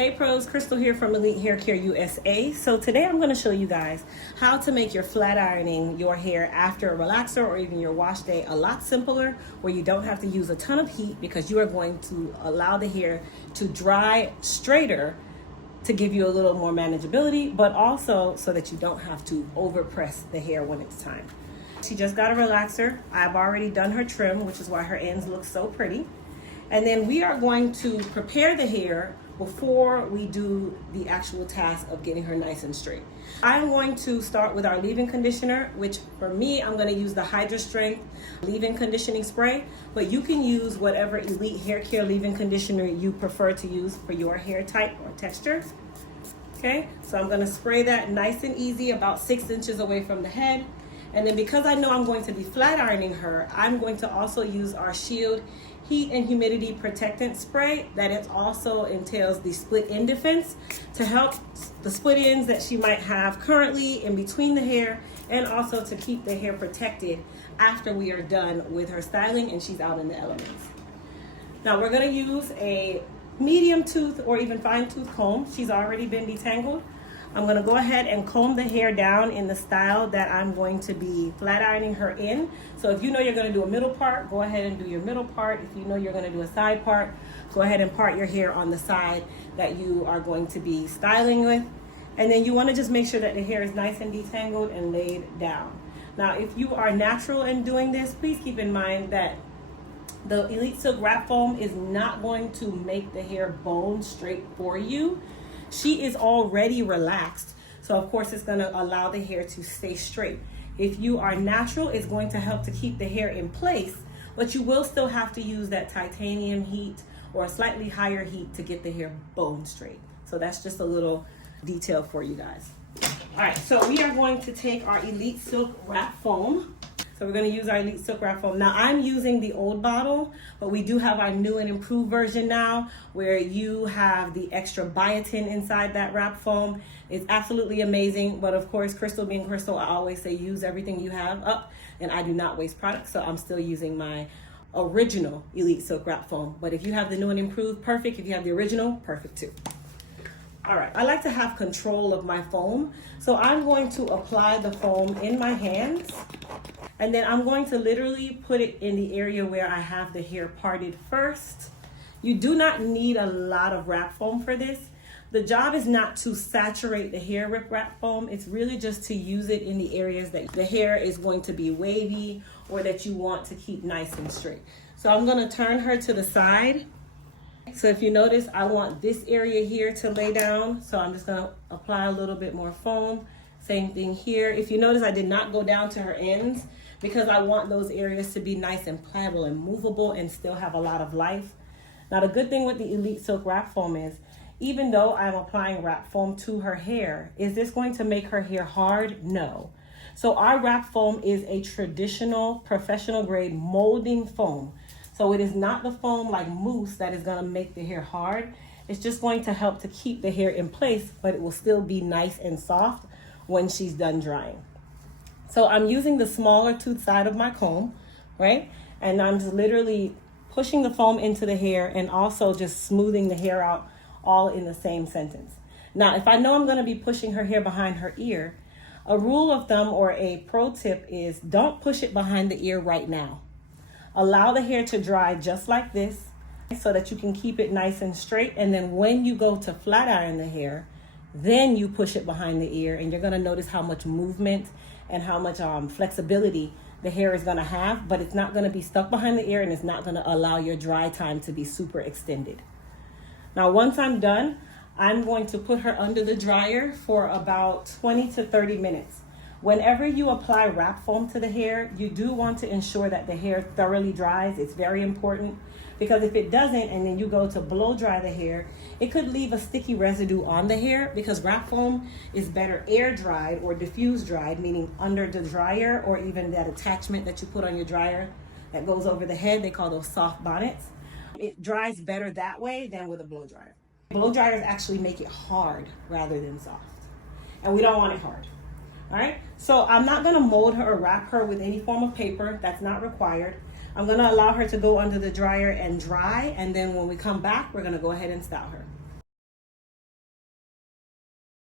Hey pros, Crystal here from Elite Hair Care USA. So today I'm going to show you guys how to make your flat ironing your hair after a relaxer or even your wash day a lot simpler, where you don't have to use a ton of heat because you are going to allow the hair to dry straighter to give you a little more manageability, but also so that you don't have to overpress the hair when it's time. She just got a relaxer. I've already done her trim, which is why her ends look so pretty. And then we are going to prepare the hair before we do the actual task of getting her nice and straight. I'm going to start with our leave-in conditioner, which for me, I'm going to use the Hydra Strength leave-in conditioning spray, but you can use whatever Elite Hair Care leave-in conditioner you prefer to use for your hair type or texture. Okay, so I'm going to spray that nice and easy, about 6 inches away from the head. And then because I know I'm going to be flat ironing her, I'm going to also use our Shield Heat and Humidity Protectant Spray that it also entails the split end defense to help the split ends that she might have currently in between the hair, and also to keep the hair protected after we are done with her styling and she's out in the elements. Now we're going to use a medium tooth or even fine tooth comb. She's already been detangled. I'm going to go ahead and comb the hair down in the style that I'm going to be flat ironing her in. So if you know you're going to do a middle part, go ahead and do your middle part. If you know you're going to do a side part, go ahead and part your hair on the side that you are going to be styling with. And then you want to just make sure that the hair is nice and detangled and laid down. Now, if you are natural in doing this, please keep in mind that the Elite Silk Wrap Foam is not going to make the hair bone straight for you. She is already relaxed, so of course it's going to allow the hair to stay straight. If you are natural, it's going to help to keep the hair in place, but you will still have to use that titanium heat or a slightly higher heat to get the hair bone straight. So that's just a little detail for you guys. All right, so we are going to take our Elite Silk Wrap Foam. So we're going to use our Elite Silk Wrap Foam. Now I'm using the old bottle, but we do have our new and improved version now where you have the extra biotin inside that wrap foam. It's absolutely amazing, but of course, Crystal being Crystal, I always say use everything you have up, and I do not waste products, so I'm still using my original Elite Silk Wrap Foam. But if you have the new and improved, perfect. If you have the original, perfect too. All right, I like to have control of my foam, so I'm going to apply the foam in my hands. And then I'm going to literally put it in the area where I have the hair parted first. You do not need a lot of wrap foam for this. The job is not to saturate the hair with wrap foam. It's really just to use it in the areas that the hair is going to be wavy or that you want to keep nice and straight. So I'm going to turn her to the side. So if you notice, I want this area here to lay down. So I'm just going to apply a little bit more foam. Same thing here. If you notice, I did not go down to her ends, because I want those areas to be nice and pliable and movable and still have a lot of life. Now the good thing with the Elite Silk Wrap Foam is, even though I'm applying wrap foam to her hair, is this going to make her hair hard? No. So our wrap foam is a traditional professional grade molding foam. So it is not the foam like mousse that is gonna make the hair hard. It's just going to help to keep the hair in place, but it will still be nice and soft when she's done drying. So I'm using the smaller tooth side of my comb, right? And I'm just literally pushing the foam into the hair and also just smoothing the hair out all in the same sentence. Now, if I know I'm gonna be pushing her hair behind her ear, a rule of thumb or a pro tip is don't push it behind the ear right now. Allow the hair to dry just like this so that you can keep it nice and straight. And then when you go to flat iron the hair, then you push it behind the ear, and you're gonna notice how much movement and how much flexibility the hair is gonna have, but it's not gonna be stuck behind the ear, and it's not gonna allow your dry time to be super extended. Now, once I'm done, I'm going to put her under the dryer for about 20 to 30 minutes. Whenever you apply wrap foam to the hair, you do want to ensure that the hair thoroughly dries. It's very important, because if it doesn't and then you go to blow dry the hair, it could leave a sticky residue on the hair, because wrap foam is better air dried or diffuse dried, meaning under the dryer, or even that attachment that you put on your dryer that goes over the head. They call those soft bonnets. It dries better that way than with a blow dryer. Blow dryers actually make it hard rather than soft, and we don't want it hard. All right, so I'm not gonna mold her or wrap her with any form of paper. That's not required. I'm gonna allow her to go under the dryer and dry, and then when we come back, we're gonna go ahead and style her.